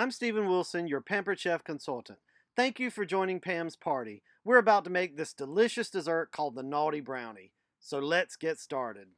I'm Stephen Wilson, your Pampered Chef consultant. Thank you for joining Pam's party. We're about to make this delicious dessert called the Naughty Brownie. So let's get started.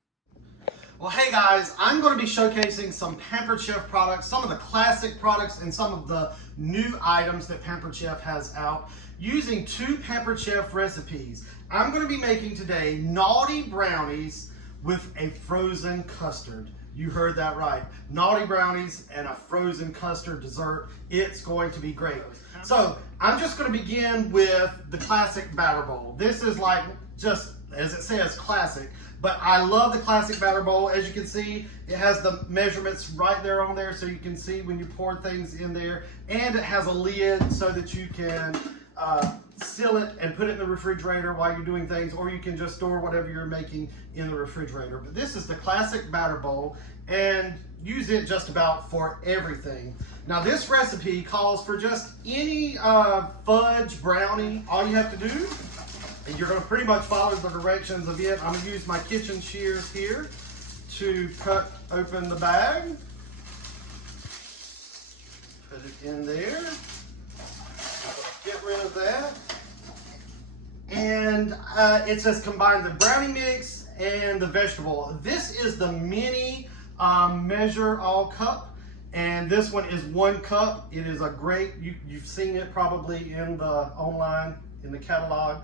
Well, hey guys, I'm going to be showcasing some Pampered Chef products, some of the classic products and some of the new items that Pampered Chef has out using two Pampered Chef recipes. I'm going to be making today Naughty Brownies with a frozen custard. You heard that right. Naughty Brownies and a frozen custard dessert. It's going to be great. So I'm just going to begin with the classic batter bowl. This is like just, as it says, classic. But I love the classic batter bowl. As you can see, it has the measurements right there on there so you can see when you pour things in there. And it has a lid so that you can seal it and put it in the refrigerator while you're doing things, or you can just store whatever you're making in the refrigerator. But this is the classic batter bowl and use it just about for everything. Now this recipe calls for just any fudge brownie. All you have to do, and you're going to pretty much follow the directions of it. I'm going to use my kitchen shears here to cut open the bag. Put it in there. Get rid of that. And it says combine the brownie mix and the vegetable. This is the mini measure all cup. And this one is 1 cup. It is a great, you've seen it probably in the online, in the catalog.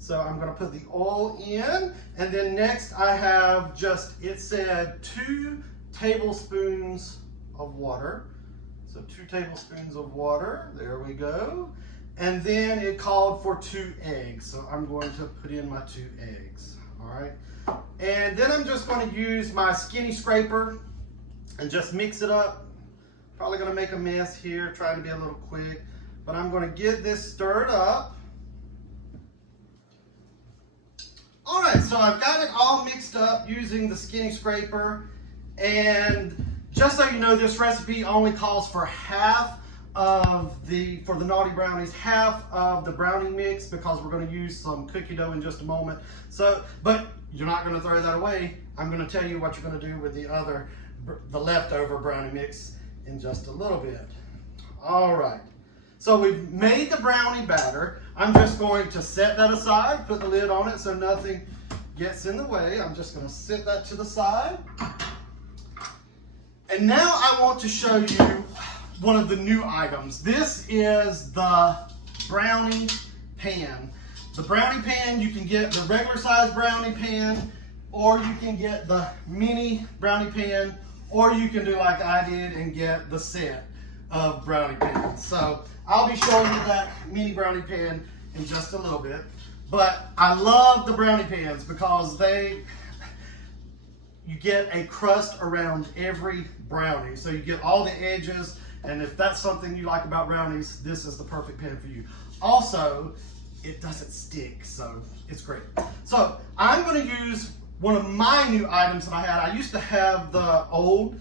So I'm going to put the oil in, and then next I have just, it said 2 tablespoons of water. So 2 tablespoons of water, there we go. And then it called for 2 eggs. So I'm going to put in my 2 eggs, all right? And then I'm just going to use my skinny scraper and just mix it up. Probably going to make a mess here, trying to be a little quick, but I'm going to get this stirred up. All right, so I've got it all mixed up using the skinny scraper. And just so you know, this recipe only calls for half of for the Naughty Brownies, half of the brownie mix, because we're going to use some cookie dough in just a moment. So, but you're not going to throw that away. I'm going to tell you what you're going to do with the leftover brownie mix in just a little bit. All right. So we've made the brownie batter. I'm just going to set that aside, put the lid on it so nothing gets in the way. I'm just going to set that to the side. And now I want to show you one of the new items. This is the Brownie Pan. The Brownie Pan, you can get the regular size Brownie Pan, or you can get the mini Brownie Pan, or you can do like I did and get the set of Brownie Pans. So I'll be showing you that mini Brownie Pan in just a little bit. But I love the Brownie Pans because you get a crust around every brownie. So you get all the edges, and if that's something you like about brownies, this is the perfect pan for you. Also, it doesn't stick, so it's great. So I'm going to use one of my new items that I had. I used to have the old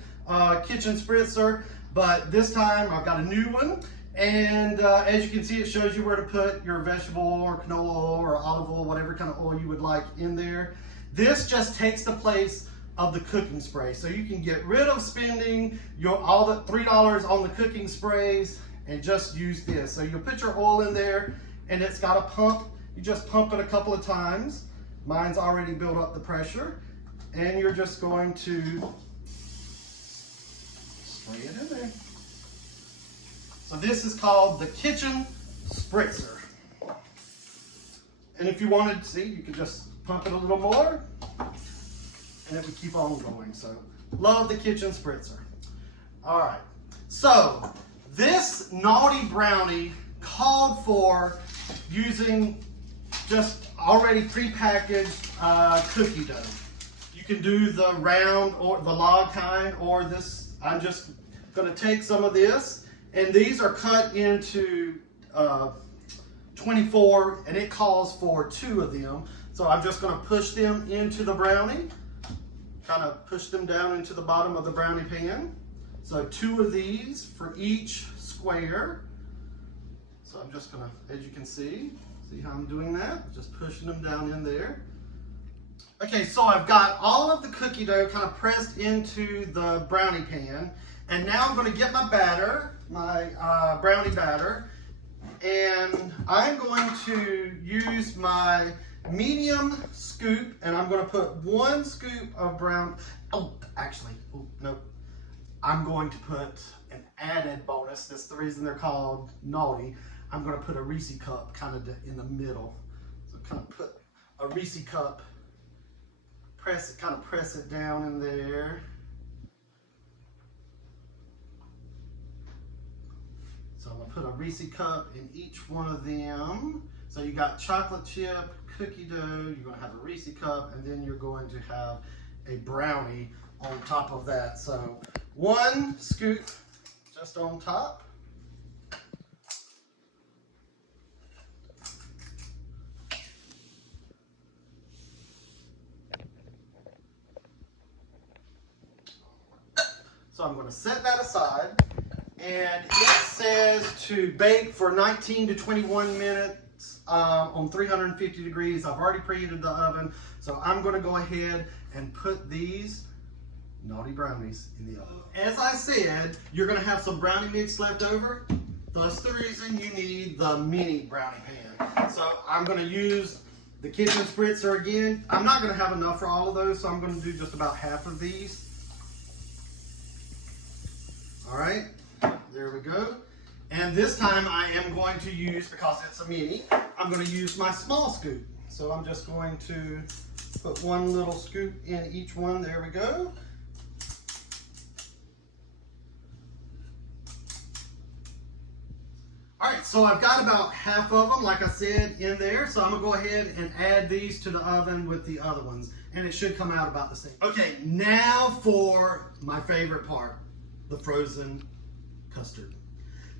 kitchen spritzer, but this time I've got a new one. And as you can see, it shows you where to put your vegetable or canola oil or olive oil, whatever kind of oil you would like in there. This just takes the place of the cooking spray. So you can get rid of spending all the $3 on the cooking sprays and just use this. So you'll put your oil in there, and it's got a pump. You just pump it a couple of times. Mine's already built up the pressure, and you're just going to spray it in there. So this is called the kitchen spritzer. And if you wanted to see, you could just pump it a little more, and it would keep on going. So love the kitchen spritzer. All right, so this Naughty Brownie called for using just already prepackaged cookie dough. You can do the round or the log kind, or this. I'm just going to take some of this, and these are cut into 24, and it calls for 2 of them. So I'm just going to push them into the brownie, kind of push them down into the bottom of the brownie pan. So 2 of these for each square. So I'm just going to, as you can see how I'm doing that? Just pushing them down in there. Okay, so I've got all of the cookie dough kind of pressed into the brownie pan, and now I'm going to get my batter my brownie batter, and I'm going to use my medium scoop, and I'm going to put 1 scoop of no. I'm going to put an added bonus. That's the reason they're called Naughty. I'm going to put a Reese cup kind of in the middle. So kind of put a Reese cup, press it down in there. So I'm going to put a Reese cup in each one of them. So you got chocolate chip, cookie dough, you're going to have a Reese cup, and then you're going to have a brownie on top of that. So 1 scoop just on top. So I'm going to set that aside, and it says to bake for 19 to 21 minutes on 350 degrees. I've already preheated the oven, so I'm going to go ahead and put these Naughty Brownies in the oven. As I said, you're going to have some brownie mix left over. That's the reason you need the mini brownie pan. So I'm going to use the kitchen spritzer again. I'm not going to have enough for all of those, so I'm going to do just about half of these. All right, there we go. And this time I am going to use, because it's a mini, I'm going to use my small scoop. So I'm just going to put 1 little scoop in each one. There we go. All right, so I've got about half of them, like I said, in there. So I'm gonna go ahead and add these to the oven with the other ones, and it should come out about the same. Okay, now for my favorite part, the frozen custard.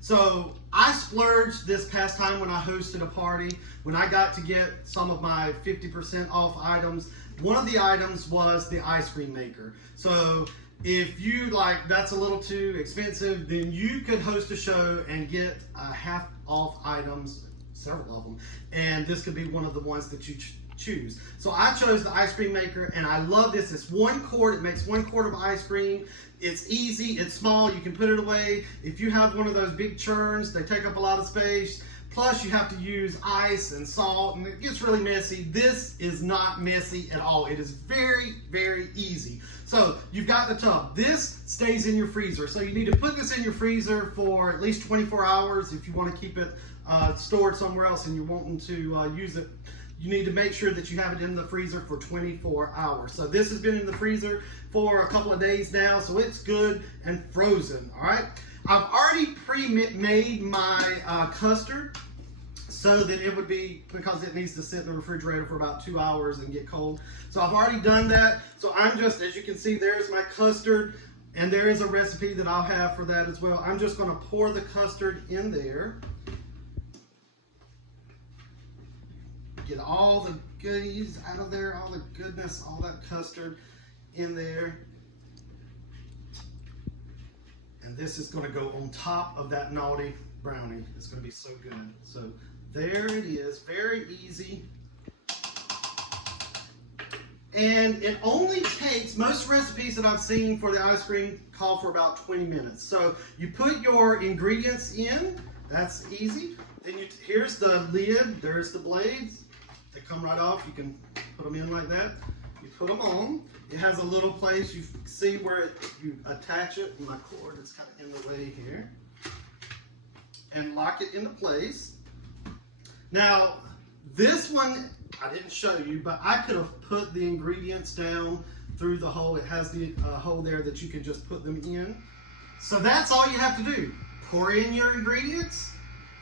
So I splurged this past time when I hosted a party, when I got to get some of my 50% off items. One of the items was the ice cream maker. So if you like, that's a little too expensive, then you could host a show and get half off items, several of them, and this could be one of the ones that you choose. So I chose the ice cream maker, and I love this. It's 1 quart. It makes 1 quart of ice cream. It's easy, it's small, you can put it away. If you have one of those big churns, they take up a lot of space. Plus you have to use ice and salt, and it gets really messy. This is not messy at all. It is very, very easy. So you've got the tub. This stays in your freezer. So you need to put this in your freezer for at least 24 hours if you want to keep it stored somewhere else and you're wanting to use it. You need to make sure that you have it in the freezer for 24 hours. So this has been in the freezer for a couple of days now, so it's good and frozen, all right? I've already pre-made my custard so that it would be, because it needs to sit in the refrigerator for about 2 hours and get cold. So I've already done that. So I'm just, as you can see, there's my custard, and there is a recipe that I'll have for that as well. I'm just gonna pour the custard in there. Get all the goodies out of there, all the goodness, all that custard in there. And this is going to go on top of that Naughty Brownie. It's going to be so good. So there it is, very easy. And it only takes, most recipes that I've seen for the ice cream call for about 20 minutes. So you put your ingredients in, that's easy. Then here's the lid, there's the blades. They come right off. You can put them in like that. You put them on. It has a little place you see where you attach it. My cord is kind of in the way here. And lock it into place. Now, this one I didn't show you, but I could have put the ingredients down through the hole. It has the hole there that you can just put them in. So that's all you have to do. Pour in your ingredients,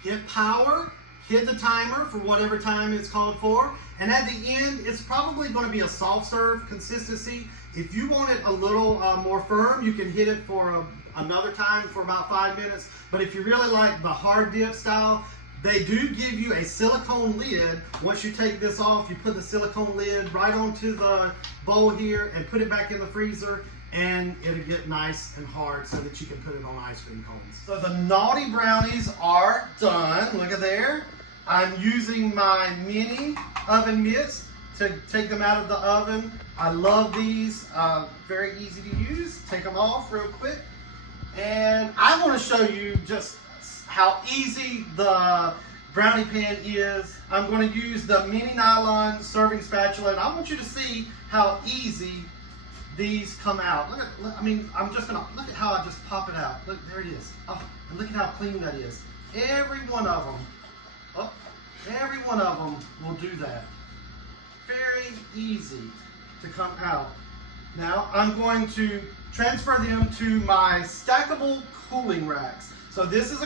hit power, hit the timer for whatever time it's called for, and at the end, it's probably going to be a soft serve consistency. If you want it a little more firm, you can hit it for another time for about 5 minutes, but if you really like the hard dip style, they do give you a silicone lid. Once you take this off, you put the silicone lid right onto the bowl here and put it back in the freezer, and it'll get nice and hard so that you can put it on ice cream cones. So the Naughty Brownies are done. Look at there. I'm using my mini oven mitts to take them out of the oven. I love these, very easy to use. Take them off real quick, And I want to show you just how easy the brownie pan is. I'm going to use the mini nylon serving spatula, and I want you to see how easy these come out. Look at, I'm just going to, look at how I just pop it out. Look, there it is. Oh, and look at how clean that is. Every one of them, every one of them will do that. Very easy to come out. Now I'm going to transfer them to my stackable cooling racks. So this is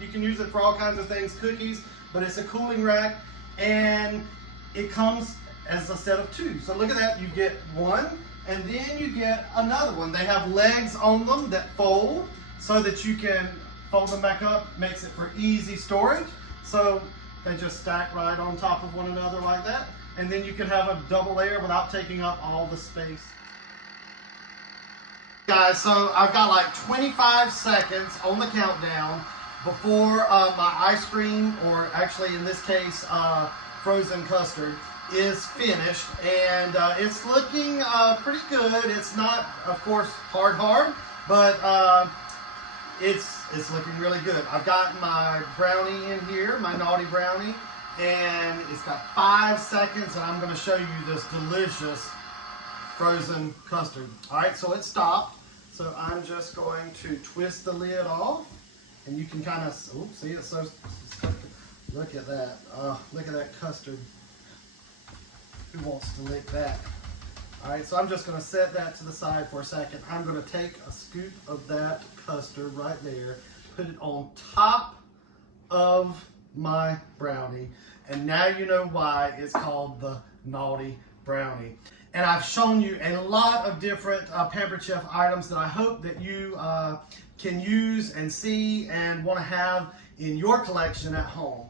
you can use it for all kinds of things, cookies, but it's a cooling rack, and it comes as a set of two. So look at that, you get one, and then you get another one. They have legs on them that fold so that you can fold them back up, makes it for easy storage. So they just stack right on top of one another like that. And then you can have a double layer without taking up all the space. Guys, so I've got like 25 seconds on the countdown before my ice cream, or actually in this case, frozen custard, is finished. And it's looking pretty good. It's not, of course, hard, but it's looking really good. I've got my brownie in here, my Naughty Brownie, and it's got 5 seconds, and I'm going to show you this delicious frozen custard. All right, so it stopped. So I'm just going to twist the lid off, and you can kind of, see it's so, look at that. Look at that custard. Who wants to lick that? All right, so I'm just going to set that to the side for a second. I'm going to take a scoop of that custard right there, put it on top of my brownie, and now you know why it's called the Naughty Brownie. And I've shown you a lot of different Pampered Chef items that I hope that you can use and see and want to have in your collection at home.